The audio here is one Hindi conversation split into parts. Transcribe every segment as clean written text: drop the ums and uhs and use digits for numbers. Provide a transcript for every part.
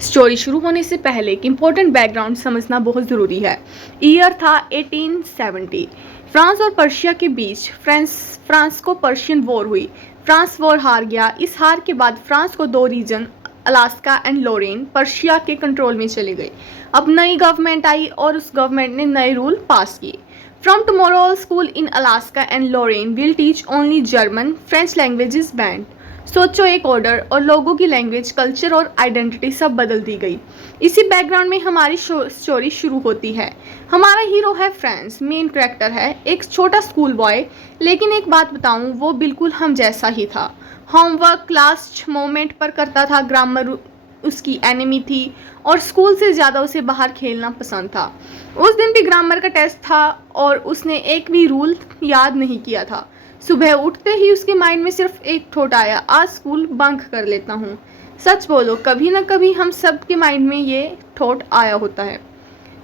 स्टोरी शुरू होने से पहले एक इम्पोर्टेंट बैकग्राउंड समझना बहुत ज़रूरी है। ईयर था 1870। फ्रांस और पर्शिया के बीच फ्रांस को पर्शियन वॉर हुई। फ्रांस वॉर हार गया। इस हार के बाद फ्रांस को दो region Alaska and Lorraine Persia के कंट्रोल में चले गए। अब नई गवर्नमेंट आई और उस गवर्नमेंट ने नए रूल पास किए। From tomorrow all school in Alaska and Lorraine will teach only German, French language is banned. सोचो, एक ऑर्डर और लोगों की लैंग्वेज, कल्चर और आइडेंटिटी सब बदल दी गई। इसी बैकग्राउंड में हमारी स्टोरी शुरू होती है। हमारा हीरो है फ्रांस, मेन कैरेक्टर है एक छोटा स्कूल बॉय। लेकिन एक बात बताऊं, वो बिल्कुल हम जैसा ही था। होमवर्क क्लास मोमेंट पर करता था, ग्रामर उसकी एनिमी थी और स्कूल से ज़्यादा उसे बाहर खेलना पसंद था। उस दिन भी ग्रामर का टेस्ट था और उसने एक भी रूल याद नहीं किया था। सुबह उठते ही उसके माइंड में सिर्फ एक थॉट आया, आज स्कूल बंक कर लेता हूँ। सच बोलो, कभी ना कभी हम सब के माइंड में ये थॉट आया होता है।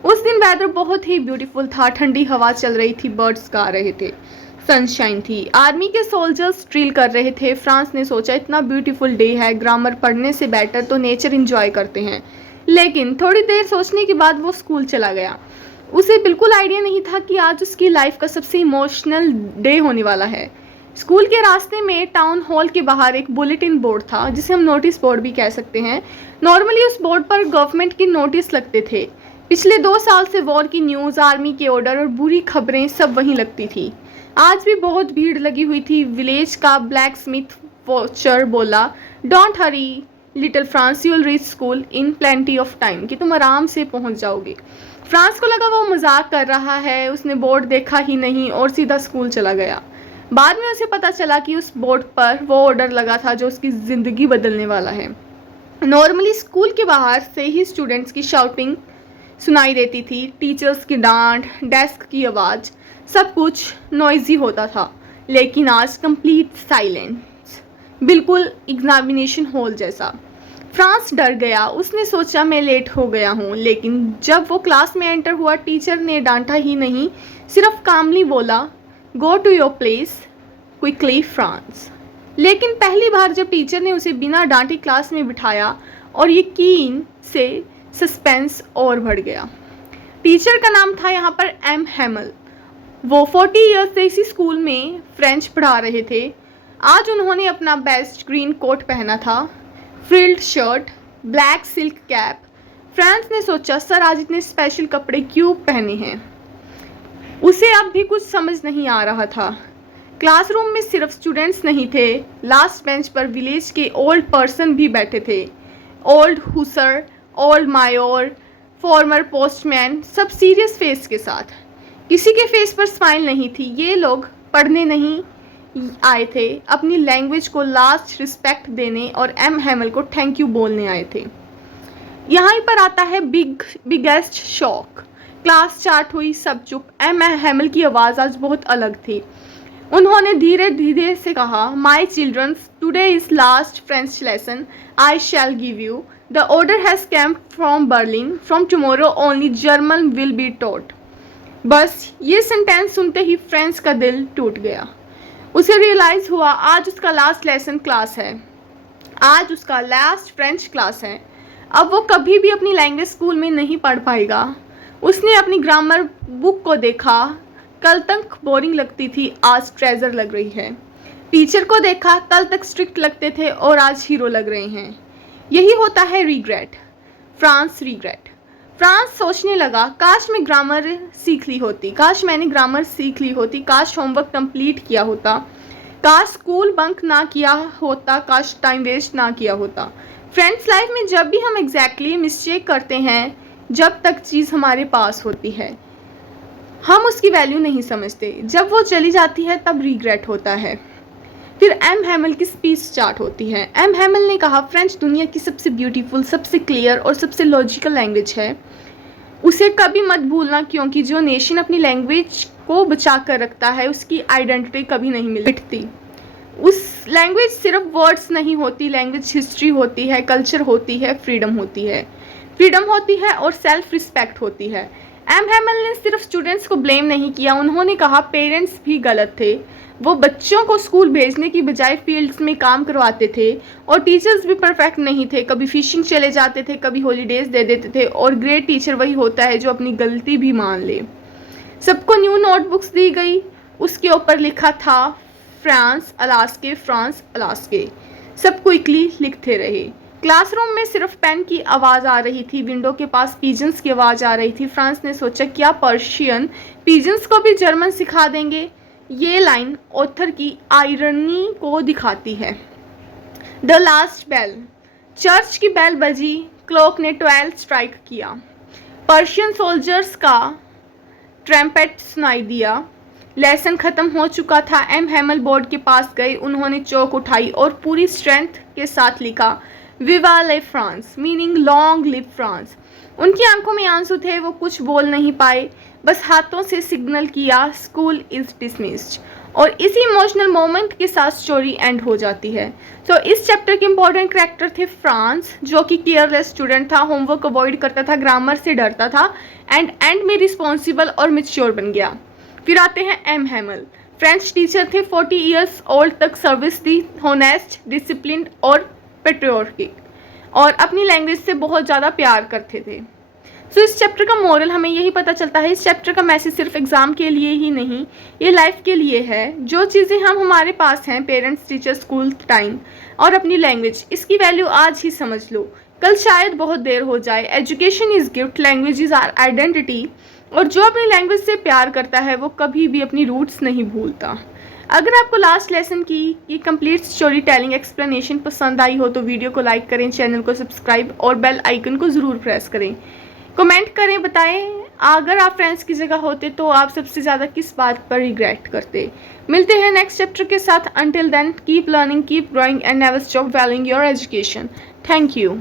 उस दिन वेदर बहुत ही ब्यूटीफुल था, ठंडी हवा चल रही थी, बर्ड्स गा रहे थे, सनशाइन थी, आर्मी के सोल्जर्स ड्रिल कर रहे थे। फ्रांस ने सोचा इतना ब्यूटीफुल डे है, ग्रामर पढ़ने से बेटर तो नेचर एंजॉय करते हैं। लेकिन थोड़ी देर सोचने के बाद वो स्कूल चला गया। उसे बिल्कुल आइडिया नहीं था कि आज उसकी लाइफ का सबसे इमोशनल डे होने वाला है। स्कूल के रास्ते में टाउन हॉल के बाहर एक बुलेटिन बोर्ड था, जिसे हम नोटिस बोर्ड भी कह सकते हैं। नॉर्मली उस बोर्ड पर गवर्नमेंट की नोटिस लगते थे। पिछले 2 साल से वॉर की न्यूज़, आर्मी के ऑर्डर और बुरी खबरें सब वहीं लगती थी। आज भी बहुत भीड़ लगी हुई थी। विलेज का ब्लैक स्मिथ वॉचर बोला, don't Hari little France, you will reach school in plenty of time, कि तुम आराम से पहुंच जाओगे। फ्रांस को लगा वो मजाक कर रहा है। उसने बोर्ड देखा ही नहीं और सीधा स्कूल चला गया। बाद में उसे पता चला कि उस बोर्ड पर वो ऑर्डर लगा था जो उसकी ज़िंदगी बदलने वाला है। नॉर्मली स्कूल के बाहर से ही स्टूडेंट्स की शाउटिंग सुनाई देती थी, टीचर्स की डांट, डेस्क की आवाज़, सब कुछ नॉइजी होता था। लेकिन आज कंप्लीट साइलेंस, बिल्कुल एग्जामिनेशन हॉल जैसा। फ्रांस डर गया। उसने सोचा मैं लेट हो गया हूँ। लेकिन जब वो क्लास में एंटर हुआ, टीचर ने डांटा ही नहीं, सिर्फ कामली बोला, go to your place quickly France. लेकिन पहली बार जब टीचर ने उसे बिना डांटे क्लास में बिठाया और यकीन से सस्पेंस और बढ़ गया। टीचर का नाम था यहाँ पर एम हैमल। वो 40 ईयर्स से इसी स्कूल में फ्रेंच पढ़ा रहे थे। आज उन्होंने अपना बेस्ट ग्रीन कोट पहना था, frilled shirt, black silk cap. France ने सोचा, सर आज इतने स्पेशल कपड़े क्यों पहने हैं। उसे अब भी कुछ समझ नहीं आ रहा था। क्लासरूम में सिर्फ स्टूडेंट्स नहीं थे, लास्ट बेंच पर विलेज के ओल्ड पर्सन भी बैठे थे। Old Hauser, old mayor, former postman, सब सीरियस फेस के साथ। किसी के फेस पर स्माइल नहीं थी। ये लोग पढ़ने नहीं आए थे, अपनी लैंग्वेज को लास्ट रिस्पेक्ट देने और एम हैमल को थैंक यू बोलने आए थे। यहाँ पर आता है बिगेस्ट शॉक। क्लास स्टार्ट हुई, सब चुप। एम हैमल की आवाज़ आज बहुत अलग थी। उन्होंने धीरे धीरे से कहा, my childrens, today is last French lesson I shall give you. The order has come from Berlin, from tomorrow only German will be taught. बस ये सेंटेंस सुनते ही फ्रेंच का दिल टूट गया। उसे रियलाइज़ हुआ आज उसका लास्ट लेसन क्लास है, आज उसका लास्ट फ्रेंच क्लास है। अब वो कभी भी अपनी लैंग्वेज स्कूल में नहीं पढ़ पाएगा। उसने अपनी ग्रामर बुक को देखा, कल तक बोरिंग लगती थी, आज ट्रेजर लग रही है। टीचर को देखा, कल तक स्ट्रिक्ट लगते थे और आज हीरो लग रहे हैं। यही होता है रिग्रेट। रिग्रेट। फ्रांस सोचने लगा, काश मैं ग्रामर सीख ली होती, काश मैंने ग्रामर सीख ली होती, काश होमवर्क कंप्लीट किया होता, काश स्कूल बंक ना किया होता, काश टाइम वेस्ट ना किया होता। फ्रेंड्स, लाइफ में जब भी हम एग्जैक्टली मिस्टेक करते हैं, जब तक चीज़ हमारे पास होती है हम उसकी वैल्यू नहीं समझते। जब वो चली जाती है तब रिग्रेट होता है। फिर एम हैमल की स्पीच स्टार्ट होती है। एम हैमल ने कहा, फ्रेंच दुनिया की सबसे ब्यूटीफुल, सबसे क्लियर और सबसे लॉजिकल लैंग्वेज है। उसे कभी मत भूलना, क्योंकि जो नेशन अपनी लैंग्वेज को बचा कर रखता है, उसकी आइडेंटिटी कभी नहीं मिटती। उस लैंग्वेज सिर्फ वर्ड्स नहीं होती, लैंग्वेज हिस्ट्री होती है, कल्चर होती है, फ्रीडम होती है और सेल्फ रिस्पेक्ट होती है। एम हैमल ने सिर्फ स्टूडेंट्स को ब्लेम नहीं किया, उन्होंने कहा पेरेंट्स भी गलत थे। वो बच्चों को स्कूल भेजने की बजाय फील्ड्स में काम करवाते थे और टीचर्स भी परफेक्ट नहीं थे, कभी फिशिंग चले जाते थे, कभी हॉलीडेज दे देते थे। और ग्रेट टीचर वही होता है जो अपनी गलती भी मान ले। सबको न्यू नोटबुक्स दी गई, उसके ऊपर लिखा था फ्रांस अलास्के। सब क्विकली लिखते रहे। क्लासरूम में सिर्फ पेन की आवाज़ आ रही थी, विंडो के पास पिजन्स की आवाज़ आ रही थी। फ्रांस ने सोचा क्या पर्शियन पिजन्स को भी जर्मन सिखा देंगे। ये लाइन ऑथर की आयरनी को दिखाती है। द लास्ट बेल, चर्च की बेल बजी, क्लॉक ने 12 स्ट्राइक किया। पर्शियन सोल्जर्स का ट्रम्पेट सुनाई दिया। लेसन ख़त्म हो चुका था। एम हैमल बोर्ड के पास गए, उन्होंने चौक उठाई और पूरी स्ट्रेंथ के साथ लिखा विवा ले France, meaning long live France. उनकी आंखों में आंसू थे, वो कुछ बोल नहीं पाए, बस हाथों से सिग्नल किया स्कूल इज़ डिसमिस्ड। और इसी इमोशनल मोमेंट के साथ स्टोरी एंड हो जाती है। तो इस चैप्टर के इंपॉर्टेंट कैरेक्टर थे फ्रांस, जो कि केयरलेस स्टूडेंट था, होमवर्क अवॉइड करता था, ग्रामर से डरता था एंड में रिस्पॉन्सिबल और मैच्योर बन गया। फिर आते हैं एम हैमल, फ्रेंच टीचर थे, 40 ईयर्स ओल्ड तक सर्विस दी, होनेस्ट, डिसिप्लिन्ड और पेट्रियोटिक, और अपनी लैंग्वेज से बहुत ज़्यादा प्यार करते थे। सो इस चैप्टर का मोरल हमें यही पता चलता है, इस चैप्टर का मैसेज सिर्फ एग्ज़ाम के लिए ही नहीं, ये लाइफ के लिए है। जो चीज़ें हम हमारे पास हैं, पेरेंट्स, टीचर, स्कूल टाइम और अपनी लैंग्वेज, इसकी वैल्यू आज ही समझ लो, कल शायद बहुत देर हो जाए। Education is gift, language is our identity, और जो अपनी लैंग्वेज से प्यार करता है वो कभी भी अपनी रूट्स नहीं भूलता। अगर आपको लास्ट लेसन की ये कंप्लीट स्टोरी टेलिंग एक्सप्लेनेशन पसंद आई हो तो वीडियो को लाइक करें, चैनल को सब्सक्राइब और बेल आइकन को ज़रूर प्रेस करें। कमेंट करें, बताएं अगर आप फ्रेंड्स की जगह होते तो आप सबसे ज़्यादा किस बात पर रिग्रेट करते। मिलते हैं नेक्स्ट चैप्टर के साथ। Until then keep learning, keep growing and never stop valuing your education. Thank you.